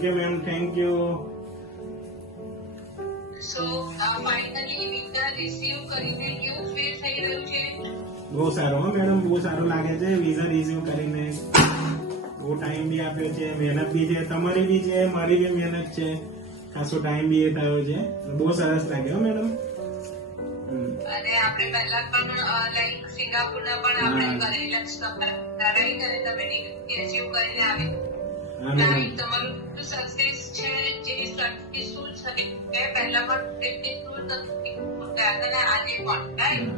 Thank you ma'am, thank you. So finally visa receive કરીને કેવું feel થઈ રહ્યું છે? બહુ સારું હો મેડમ, બહુ સારું લાગે છે વિઝા રિસીવ કરીને. બહુ ટાઈમ બી આપ્યો છે, મહેનત બી છે, તમારી બી છે, મારી બી મહેનત છે, ખાસો ટાઈમ બી થયો છે. બહુ સરસ લાગ્યો મેડમ. અને આપણે પહેલા પણ લાઈક સિંગાપુરના પણ આપણે કરેલા જ તમારા રાઈટ, અને તમે ડિગ્રી અચીવ કરીને આવી. રાઈટ, તમારું સક્સેસ છે જે સક્સેસફુલ છે કે પહેલા પણ સક્સેસફુલ નથી ગયા અને આજે પણ રાઈટ.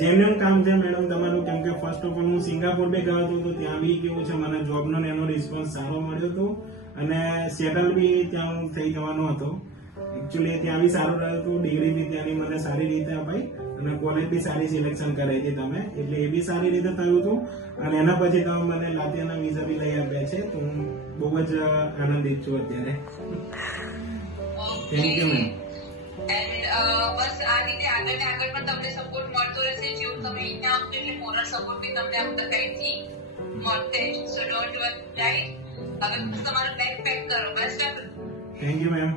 જેન્યુઅન કામ છે મેડમ તમારું, કેમ કે ફર્સ્ટ ઓફ ઓલ હું સિંગાપોર બી ગયો હતો તો ત્યાં બી કેવું છે મને જોબનો એનો રિસ્પોન્સ સારો મળ્યો હતો અને સેટલ બી ત્યાં હું થઈ જવાનો હતો. એકચ્યુઅલી ત્યાં બી સારું રહ્યું હતું, ડિગ્રી બી ત્યાંની મને સારી રીતે અપાઈ અને કોલેજ બી સારી સિલેક્શન કરાઈ હતી તમે, એટલે એ બી સારી રીતે થયું હતું. અને એના પછી તમે મને લાતિયાના વિઝા બી લઈ આપ્યા છે, તો હું બહુ જ આનંદિત છું અત્યારે. Thank you ma'am. બસ આ રીતે આગળ ને આગળ પણ તમને સપોર્ટ મળતો રહેશે. જેવું તમે અહીંયા આવશો એટલે મોરલ સપોર્ટ બી તમને આપતા કઈથી મળશે. સો ડોન્ટ વરી રાઈટ. હવે બસ તમારું બેગ પેક કરો. Best of. Thank you ma'am.